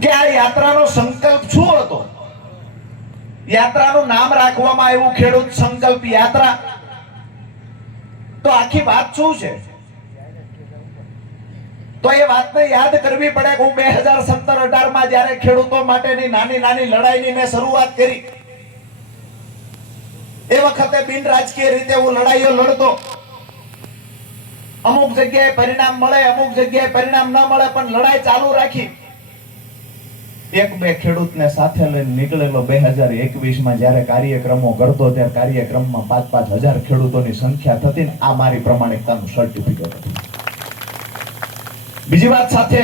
કે આ યાત્રાનો સંકલ્પ શું હતો? યાત્રાનું નામ રાખવામાં આવ્યું ખેડૂત સંકલ્પ યાત્રા. તો આખી વાત શું છે? તો એ વાતને યાદ કરવી પડે કે હું 2017-18 માં જ્યારે ખેડૂતો માટેની નાની નાની લડાઈની મેં શરૂઆત કરી, એ વખતે બિન રાજકીય રીતે હું લડાઈઓ લડતો. અમુક જગ્યાએ પરિણામ મળે, અમુક જગ્યાએ પરિણામ ન મળે, પણ લડાઈ ચાલુ રાખી. એક બે ખેડૂતને સાથે લઈને નીકળેલો 2021 માં જ્યારે કાર્યક્રમો કરતો, ત્યારે કાર્યક્રમમાં 5-5 હજાર ખેડૂતોની સંખ્યા થતી ને આ મારી પ્રમાણિકતાનું સર્ટિફિકેટ હતું. બીજી વાત સાથે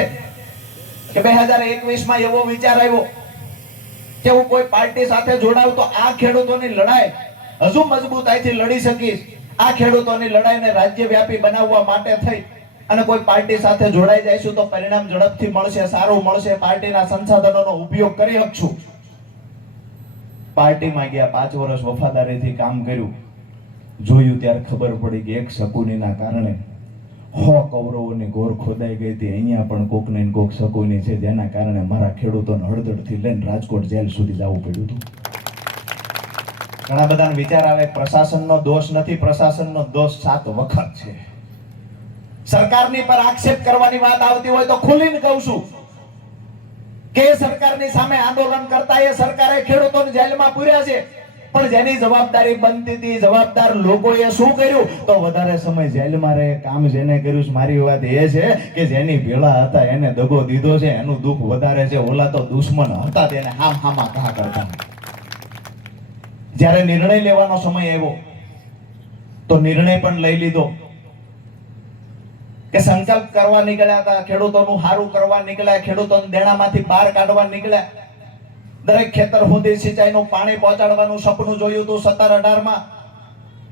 કે 2021 માં એવો વિચાર આવ્યો કે હું કોઈ પાર્ટી સાથે જોડાઉં તો આ ખેડૂતોની લડાઈ હજુ મજબૂતાઈથી લડી શકીશ. આ ખેડૂતોની લડાઈને રાજ્યવ્યાપી બનાવવા માટે થઈ અને કોઈ પાર્ટી સાથે જોડાઈ જઈશું તો પરિણામ ઝડપથી મળશે, સારું મળશે, પાર્ટીના સંસાધનોનો ઉપયોગ કરી શકશું. પાર્ટીમાં ગયા, 5 વર્ષ વફાદારીથી કામ કર્યું. જોયું ત્યારે ખબર પડી કે એક શકુનીના કારણે 100 કૌરવોની ગોર ખોદાઈ ગઈ હતી. અહીંયા પણ કોક ને કોક શકુની છે, જેના કારણે મારા ખેડૂતોને હળદળથી લઈને રાજકોટ જેલ સુધી જવું પડ્યું હતું. ઘણા બધાને વિચાર આવે પ્રશાસનનો દોષ નથી, પ્રશાસનનો દોષ 7 વખત છે. સરકારની પર આક્ષેપ કરવાની વાત આવતી હોય તો ખુલીને કહું છું કે સરકારની સામે આંદોલન કરતા એ સરકારે ખેડૂતોને જેલમાં પૂર્યા છે, પણ જેની જવાબદારી બનતી હતી, જવાબદાર લોકોએ શું કર્યું? તો વધારે સમય જેલમાં રહે. કામ જેને કર્યું છે, મારી વાત એ છે કે જેની ભેળા હતા એને દગો દીધો છે, એનું દુઃખ વધારે છે. ઓલા તો દુશ્મન હતા, તેને હામા ઘા કરતા. જ્યારે નિર્ણય લેવાનો સમય આવ્યો તો નિર્ણય પણ લઈ લીધો કે સંકલ્પ કરવા નીકળ્યા હતા, ખેડૂતોનું હારું કરવા નીકળ્યા, ખેડૂતોને દેણામાંથી બહાર કાઢવા નીકળ્યા. દરેક ખેતર સુધી સિંચાઈનું પાણી પહોંચાડવાનું સપનું જોયું હતું 17-18 માં.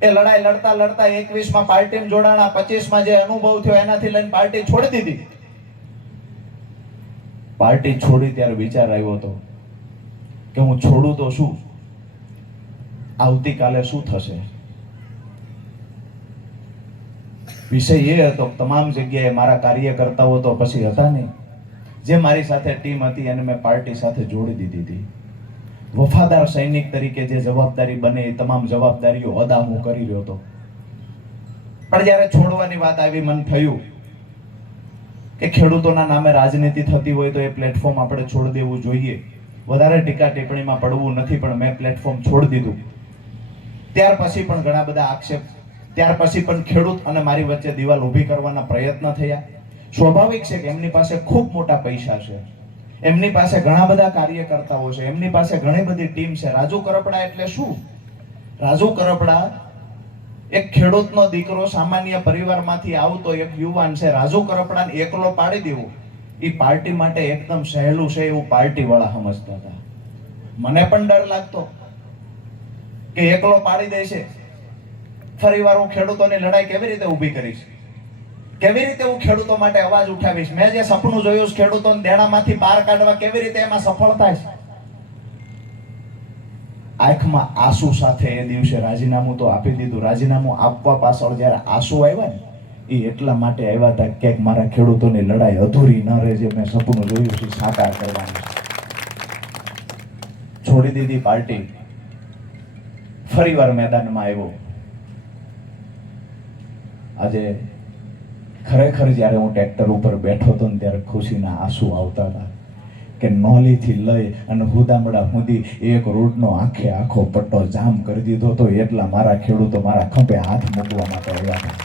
એ લડાઈ લડતા લડતા 21 માં પાર્ટીમાં જોડાણા. 25 માં જે અનુભવ થયો એનાથી લઈને પાર્ટી છોડી દીધી. પાર્ટી છોડી ત્યારે વિચાર આવ્યો હતો કે હું છોડું તો શું, આવતીકાલે શું થશે? વિષય એ હતો તમામ જગ્યાએ મારા કાર્યકર્તાઓ તો પછી હતા નહીં. જે મારી સાથે ટીમ હતી એને મેં પાર્ટી સાથે જોડી દીધી હતી. વફાદાર સૈનિક તરીકે જે જવાબદારી બને એ તમામ જવાબદારીઓ અદા હું કરી રહ્યો હતો. પણ જ્યારે છોડવાની વાત આવી, મન થયું કે ખેડૂતોના નામે રાજનીતિ થતી હોય તો એ પ્લેટફોર્મ આપણે છોડી દેવું જોઈએ. વધારે ટીકા ટિપ્પણીમાં પડવું નથી, પણ મેં પ્લેટફોર્મ છોડી દીધું. ત્યાર પછી પણ ઘણા બધા આક્ષેપ, ત્યાર પછી પણ ખેડૂત અને મારી વચ્ચે દિવાલ ઊભી કરવાના પ્રયત્ન થયા. સ્વાભાવિક છે કે એમની પાસે ખૂબ મોટા પૈસા છે, એમની પાસે ઘણા બધા કાર્યકર્તાઓ છે, એમની પાસે ઘણી બધી ટીમ છે. રાજુ કરપડા એટલે શું? રાજુ કરપડા એક ખેડૂતનો દીકરો, સામાન્ય પરિવારમાંથી આવતો એક યુવાન છે. રાજુ કરપડાને એકલો પાડી દેવું એ પાર્ટી માટે એકદમ સહેલું છે એવું પાર્ટી વાળા સમજતા હતા. મને પણ ડર લાગતો કે એકલો પાડી દેશે, ફરીવાર હું ખેડૂતોની લડાઈ કેવી રીતે ઊભી કરીશ, કેવી રીતે હું ખેડૂતો માટે અવાજ ઉઠાવીશ? મેં જે સપનું જોયું છે ખેડૂતોને દેણામાંથી બહાર કાઢવા, કેવી રીતે એમાં સફળ થાય છે? આંખમાં આંસુ સાથે એ દિવસે રાજીનામું તો આપી દીધું. રાજીનામું આપવા પાછળ જ્યારે આંસુ આવ્યા ને, એ એટલા માટે આવ્યા હતા કે મારા ખેડૂતોની લડાઈ અધૂરી ન રહે. જે મેં સપનું જોયું છે સાકાર કરવાનું. છોડી દીધી પાર્ટી, ફરીવાર મેદાનમાં આવ્યો. આજે ખરેખર જ્યારે હું ટ્રેક્ટર ઉપર બેઠો હતો ને ત્યારે ખુશીના આંસુ આવતા હતા કે નોલીથી લઈ અને હુદામડા સુધી એક રોડનો આખો પટ્ટો જામ કરી દીધો હતો. એટલા મારા ખેડૂતો મારા ખંભે હાથ મૂકવા માટે આવ્યા હતા.